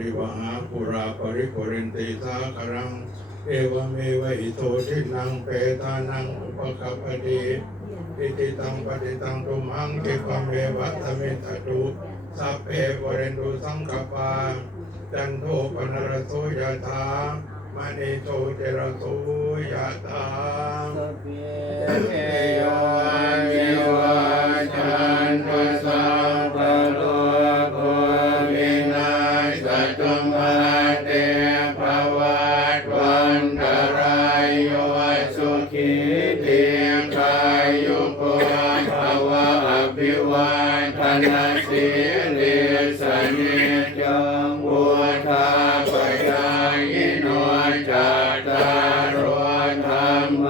ริวหาปุราปริปุเรนติสาครังเอวเมวะอิโตทินังเปตานังอุปกัปปติอิติตังปฏิตังตุมหังคิปะเมวะสมิตตุสัพเพวเรนตุสังกปาจันโทปนรโสยถามณีโชติรโสยถาสัพเพโยนิวาจันตุสัพพะโลกโควินาศตุมาเตภวัตวันตรายโยสุขีติกายุโกภวะอภิวาทนาสิริสนิจังวุฒาปยายโนจัตตารโอธรรม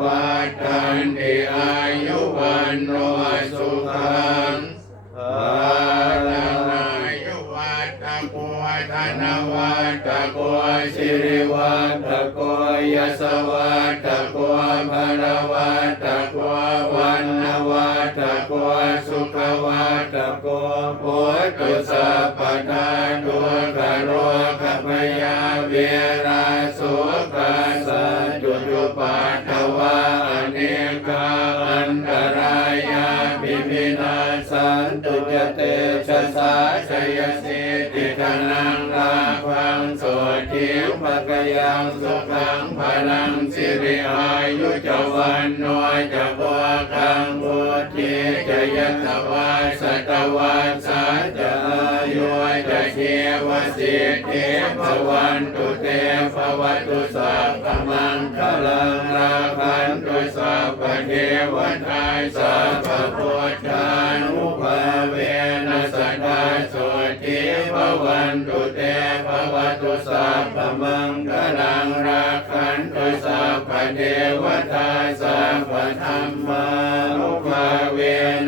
วัฏันติอายุวันโนสุขังภาลังอายุวัฏโกธนวัฏโกสิริวัฏโกยสวัฏโกภรวัฏโกวันนวัฏโกสุขวัฏโกโพตุสัพพทาทุกขโรคพยาเวราสุขาสัจจุปัฏฐวาอเนกาอันตรายาภิวินาสันตุจเตชะสาชยสิทธิธนังลาภังโสทิวภกยังสุขังพลังสิริอายุจวันโนจะโพคังพุทธิจะยัตวาสัตวัสสะจะอายุจะเทวสิทธิภวันตุเตภวตุสัพพมังคลังราคันตุสัพพเทวทาสัพพพุทธานุภาเวนัสตาโสทิภวันตุเตภวตุสัพพมังคลังราคันตุสัพพเทวทาสัพพธัมมานุภาเว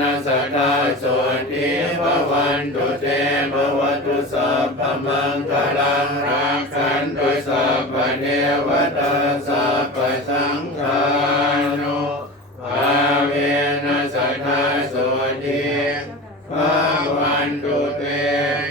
นัสตาโสทิภวันตุเตภวตุสัพพมังคลังราคันตุสัพพเทวทาสัพพสังฆานุภาเวนัสตาโสทิภวันตุเต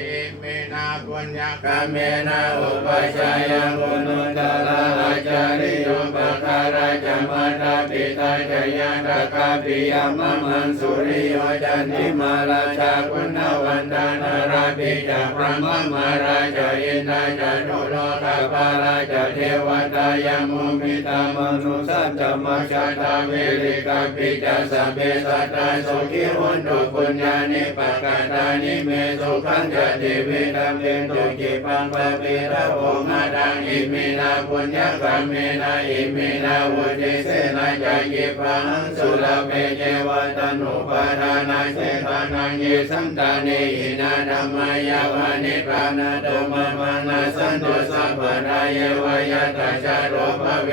อิเมนะปุญญกาเมนะอุปชัยกุณุตตะอาจาริโยปะคาราจมัตตาปิตาจยันตะคาปิยมะมังสุริโยจันทิมาราชาคุณวันดานาราภิจาพระมมาราชาอินทาจานุโลกาภาราชาเทวตายามุมิตามนุสัจจมัชฌาตาเวริกาปิจาสัพเพสัตตาสุขิหุนตุปุญญานิปกาตานิเมสุขังจะติวิธัมเตตุกิปังปะปิระโภมะดังอิมินาปุญญกรรมเมนะอิมินาวุติเสนะจะกิปังสุลเปเจวตานุปาทานาเสตานังเยสันตานิหินาธัมมายาวานิพานาโตมะมังนาสันตุสัพพะทาเยวายะตาชาโรภะเว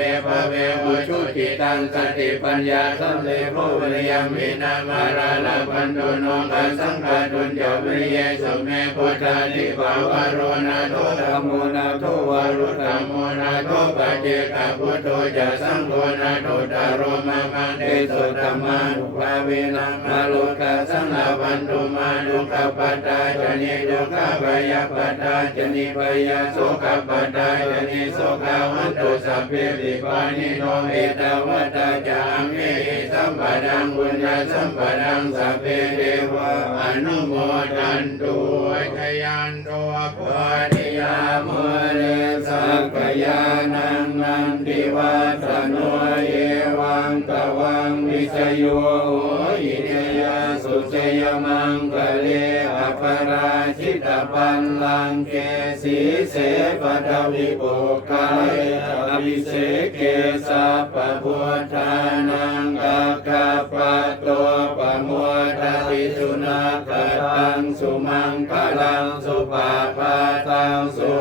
อุชุติตังสติปัญญาสัมเลโภวิริยมินามาราลาปันตุโนกัสสังฆาตุญจวิริยสุเมพุทธานิภาวโรนาโทธัมโมนาโทวารุธัมโมนาโทปัจเจกพุทโธจะสังโฆนาโทตารมะมังเตสุตมานุภาเวนังมาโลกาสังลาวันตุมาดุขปัตตาจนิดุขพยาปัตตาจนิพยาโสขปัตตาจนิโสขาวันตุสัพเพปิปานิโนเอตวัตตาจามเมสัมปะดังบุญญาสัมปะดังสัพเพเทวะอนุโมทันตุชยันโตปะนิยามเรสัพพยานังนันติวัตโนเอวังตวังวิชโยโหอิเทยาสุเจยมังกะเลอภราชิตปันลังเกสีเสปทวิปุกาเลอภิเสเกสัพพพุทธานังกัคคปะโตปะโมทะปิสุนาคตังสุมังคลังสุปาปาตังสุ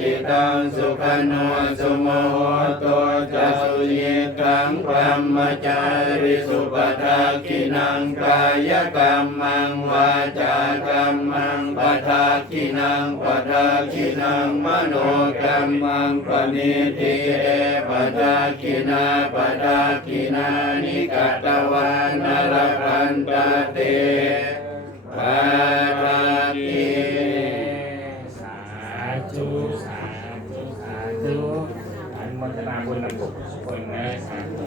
จิตังสุขโนสุโมโหโตจะสุยิกังพรหมจาริสุปทาคินังกายกรรมังวาจากรรมังปทาคินังปทาคินังมโนกรรมังปณิทิเอปทาคินาปทาคินานิกัตวานรพันตเตภาราติสา ธุสาธุสาธุอนุโมทนาบุญกับทุกคนนะสาธุ